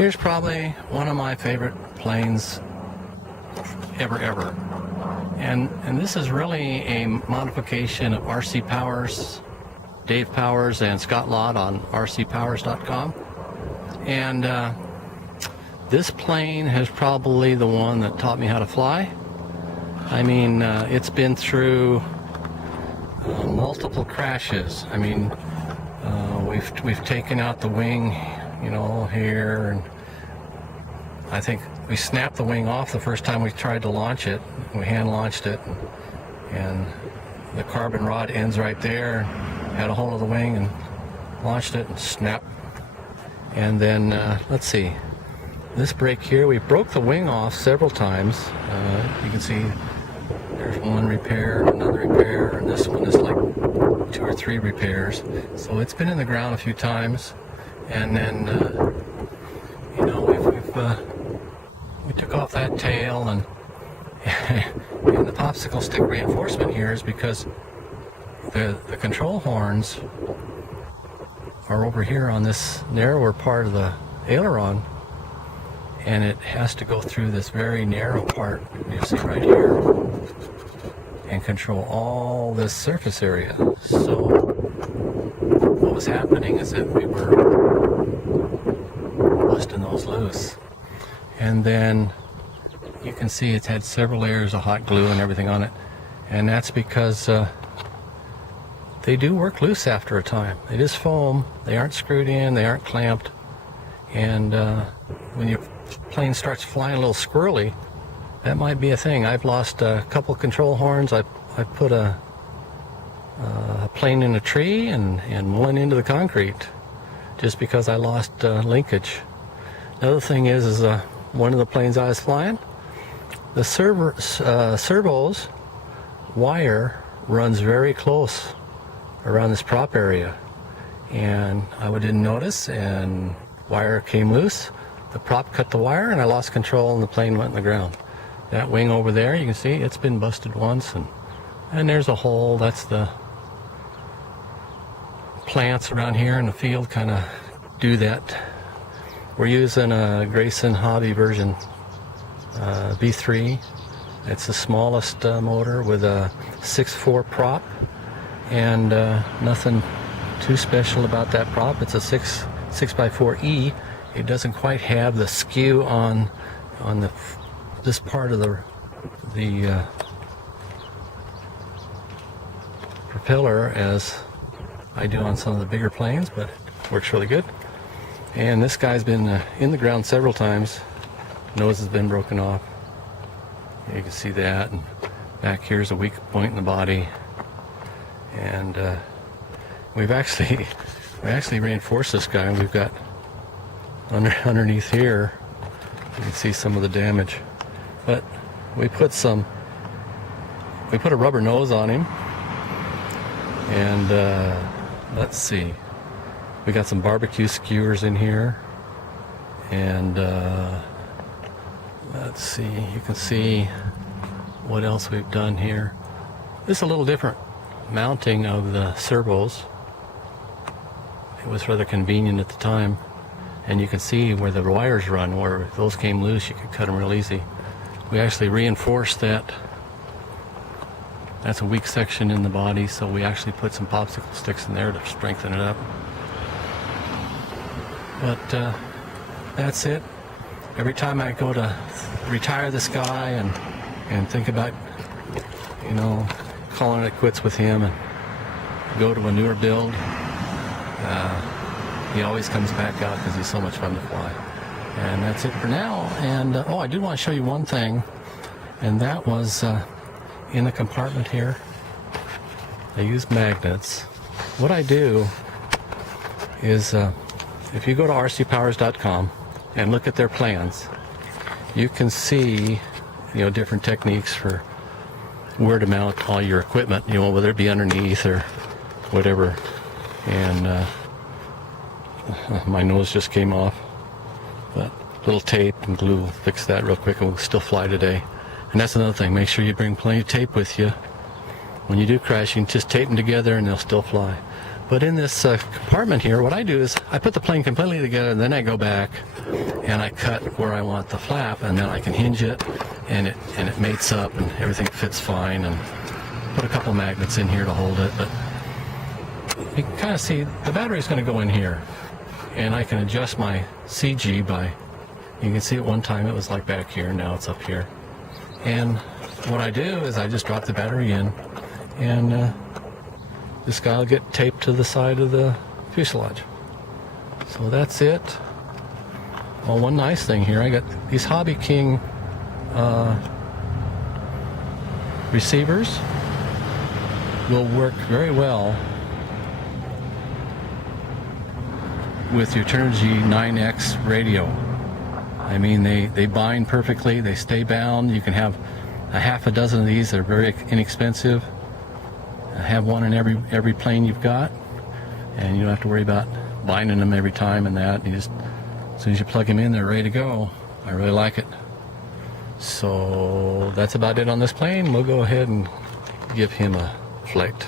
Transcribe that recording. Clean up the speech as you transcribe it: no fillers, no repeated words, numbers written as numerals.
Here's probably one of my favorite planes ever. And this is really a modification of RC Powers, Dave Powers and Scott Lott on rcpowers.com. And this plane is probably the one that taught me how to fly. I mean, it's been through multiple crashes. I mean, we've taken out the wing, you know, here, and I think we snapped the wing off the first time we tried to launch it. We hand launched it, and the carbon rod ends right there. Had a hold of the wing and launched it and snapped. And then let's see, this break here, we broke the wing off several times. You can see there's one repair, another repair, and this one is like 2 or 3 repairs. So it's been in the ground a few times. And then you know, we took off that tail, and and the popsicle stick reinforcement here is because the control horns are over here on this narrower part of the aileron, and it has to go through this very narrow part, you see right here, and control all this surface area. So what was happening is that we were busting those loose. And then you can see it's had several layers of hot glue and everything on it, and that's because they do work loose after a time. It is foam, they aren't screwed in, they aren't clamped, and when your plane starts flying a little squirrely, that might be a thing. I've lost a couple control horns. I put a plane in a tree and one into the concrete just because I lost linkage. Another thing is one of the planes I was flying, the servo's wire runs very close around this prop area, and I didn't notice, and wire came loose. The prop cut the wire, and I lost control, and the plane went in the ground. That wing over there, you can see it's been busted once, and there's a hole. That's the plants around here in the field kind of do that. We're using a Grayson Hobby version V3. It's the smallest motor with a 6.4 prop, and nothing too special about that prop. It's a 6x4E. It doesn't quite have the skew on this part of the propeller as I do on some of the bigger planes, but it works really good. And this guy's been in the ground several times. Nose has been broken off. You can see that. And back here's a weak point in the body. And we actually reinforced this guy. We've got underneath here, you can see some of the damage. But we put a rubber nose on him. And let's see. We got some barbecue skewers in here, and let's see, you can see what else we've done here. This is a little different mounting of the servos. It was rather convenient at the time, and you can see where the wires run, where if those came loose you could cut them real easy. We actually reinforced that. That's a weak section in the body, so we actually put some popsicle sticks in there to strengthen it up. But that's it. Every time I go to retire this guy and think about, you know, calling it quits with him and go to a newer build, he always comes back out because he's so much fun to fly. And that's it for now. And oh, I did want to show you one thing, and that was in the compartment here. I use magnets. What I do is if you go to rcpowers.com and look at their plans, you can see, you know, different techniques for where to mount all your equipment, you know, whether it be underneath or whatever. And my nose just came off, but a little tape and glue will fix that real quick, and we'll still fly today. And that's another thing, make sure you bring plenty of tape with you. When you do crash, you can just tape them together and they'll still fly. But in this compartment here, what I do is I put the plane completely together, and then I go back and I cut where I want the flap, and then I can hinge it, and it mates up, and everything fits fine. And put a couple magnets in here to hold it. But you can kind of see the battery is going to go in here, and I can adjust my CG by. You can see at one time it was like back here, now it's up here. And what I do is I just drop the battery in, and this guy will get taped to the side of the fuselage. So that's it. Well, one nice thing here, I got these Hobby King receivers. Will work very well with your Turnigy 9X radio. I mean, they bind perfectly, they stay bound. You can have a half a dozen of these. They're very inexpensive. Have one in every plane you've got, and you don't have to worry about binding them every time and that. You just, as soon as you plug them in, they're ready to go. I really like it. So that's about it on this plane. We'll go ahead and give him a flight.